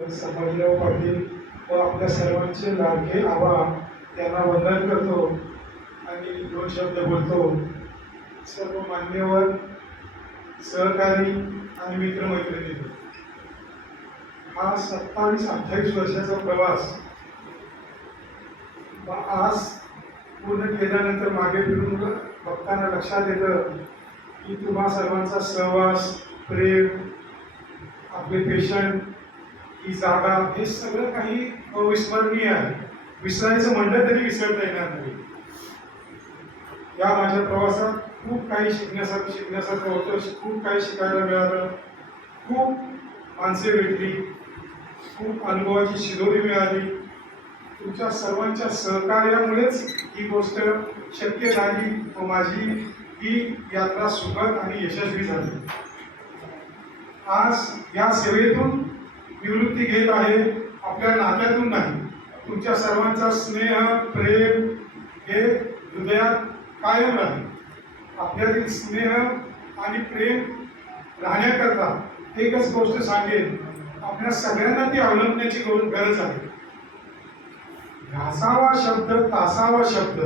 संभाजीराव पाटील व आपल्या सर्वांचे लाडके आबा यांना वंदन करतो आणि दोन शब्द बोलतो. सर्व मान्यवर सहकारी आणि मित्रमैत्रिणी, हा 27-28 वर्षाचा प्रवास आज पूर्ण केल्यानंतर मागे फिरून बघताना लक्षात येतं की तुम्हा सर्वांचा सहवास, प्रेम, आपले पेशंट, ही जागा, हे सगळं काही अविस्मरणीय आहे. विसरायचं म्हणलं तरी विसरता येणार नाही. या माझ्या प्रवासात खूप काही शिकण्यासारखं होतं. खूप काही शिकायला मिळालं. खूप माणसे भेटली, खूप अनुभवाची शिदोरी मिळाली. तुमच्या सर्वांच्या सहकार्यामुळेच ही गोष्ट शक्य झाली व माझी ही यात्रा सुखद आणि यशस्वी झाली. आज या सेवेतून निवृत्ती घेत आहे, आपल्या नात्यातून नाही. तुमच्या सर्वांचा स्नेह, प्रेम हे हृदयात कायम राहील. आपल्यातील स्नेह आणि प्रेम राहण्याकरता एकच गोष्ट सांगेन, आपल्या सगळ्यांना ती अवलंबण्याची गरज आहे. घासावा शब्द, तासावा शब्द,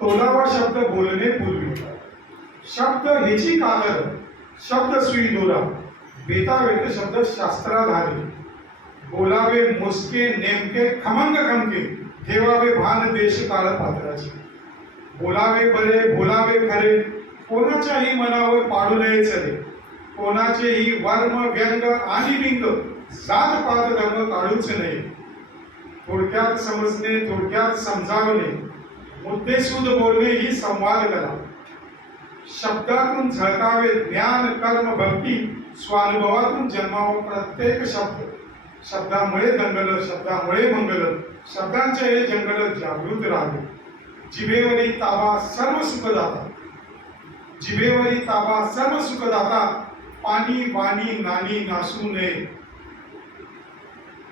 तोलावा शब्द बोलणे पूर्वी. शब्द हेची कागर, शब्द सुई दोरा, बेतावेत शब्द शास्त्राधारे. बोलावे मोजके नेमके खमंग खमके, ठेवावे भान देश काळ पात्राचे. बोलावे बरे, बोलावे खरे, कोणाच्याही मनावर पाडू नये चले. कोणाचेही वर्म, व्यंग आणि बिंग, जात पात धर्म काढूच नये. थोडक्यात समजणे, थोडक्यात समजावणे, मुद्देसूद बोलणे ही संवाद कला. शब्दातून झळकावे ज्ञान, कर्म, भक्ती, स्वानुभवातून जन्मावा प्रत्येक शब्द. शब्दामुळे दंगल, शब्दामुळे मंगल, शब्दांचे हे जंगल जागृत राहावे. जिभेवरी ताबा सर्व सुखदाता, जिभेवरी ताबा सर्व सुखदाता, पाणी वाणी नानी नासू नये.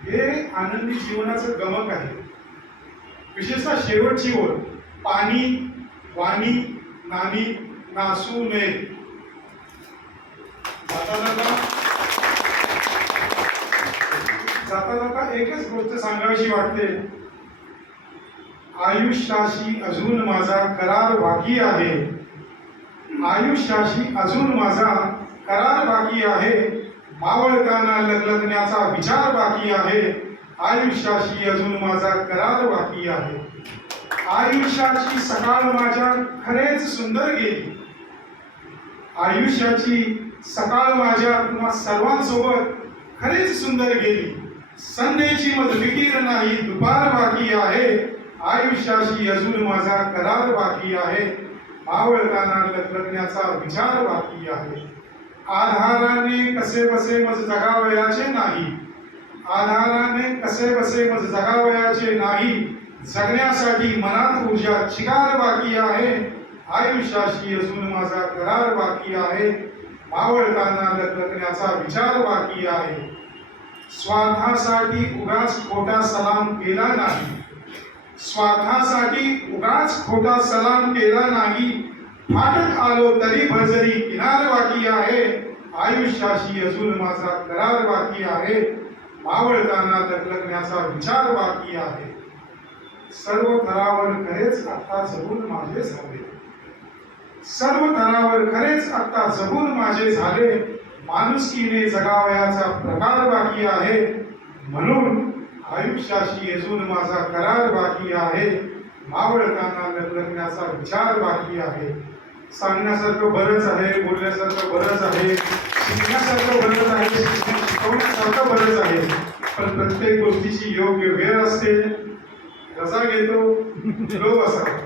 हे आनंदी जीवनाचं गमक आहे. विशेषतः शेवटची ओळ, पाणी वाणी नानी नासू नये. जाता जाता एकच गोष्ट सांगावीशी वाटते. आयुष्याशी अजून माझा करार बाकी आहे. आयुष्याशी अजून माझा करार बाकी आहे. मावळताना लग्नाचा विचार बाकी आहे. आयुष्याशी अजून माझा करार बाकी आहे. आयुष्याची सकाळ माझ्या खरेच सुंदर गेली. आयुष्याची सकाळ माझ्या तुम्हा सर्वांसोबत खरेच सुंदर गेली. संध्येची मजविकीर नाही, दुपार बाकी आहे. आयुष्याशी अजून माझा करार बाकी आहे. मावळताना लग्नाचा विचार बाकी आहे. आधाराने कसे बसे मज जगावयाचे नाही. आधाराने कसे बसे मज जगावयाचे नाही. जगण्यासाठी मनात ऊर्जा चिकार बाकी आहे. आयुष्याशी अजून माझा करार बाकी आहे. मावळताना लग्नाचा विचार बाकी आहे. स्वार्थासाठी उगाच खोटा सलाम केला नाही. स्वार्थासाठी उगाच खोटा सलाम केला नाही. फाटक आलो तरी भरजरी किनार बाकी आहे. आयुष्याशी अजून माझा करार बाकी आहे. मावळताना लग्नाचा विचार बाकी आहे. सर्व थरावर खरेच आता जगून माझे झाले. सर्व थरावर खरेच आता जगून माझे झाले. माणुसकीने जगावयाचा प्रकार बाकी आहे. म्हणून आयुष्याशी अजून माझा करार बाकी आहे. मावळताना लग्नाचा विचार बाकी आहे. सांगण्यासारखं बरंच आहे, बोलण्यासारखं बरंच आहे, शिकण्यासारखं बरंच आहे, शिकवण्यासारखं बरंच आहे. पण प्रत्येक गोष्टीची योग्य वेळ असते. रजा घेतो, लोभ असावा.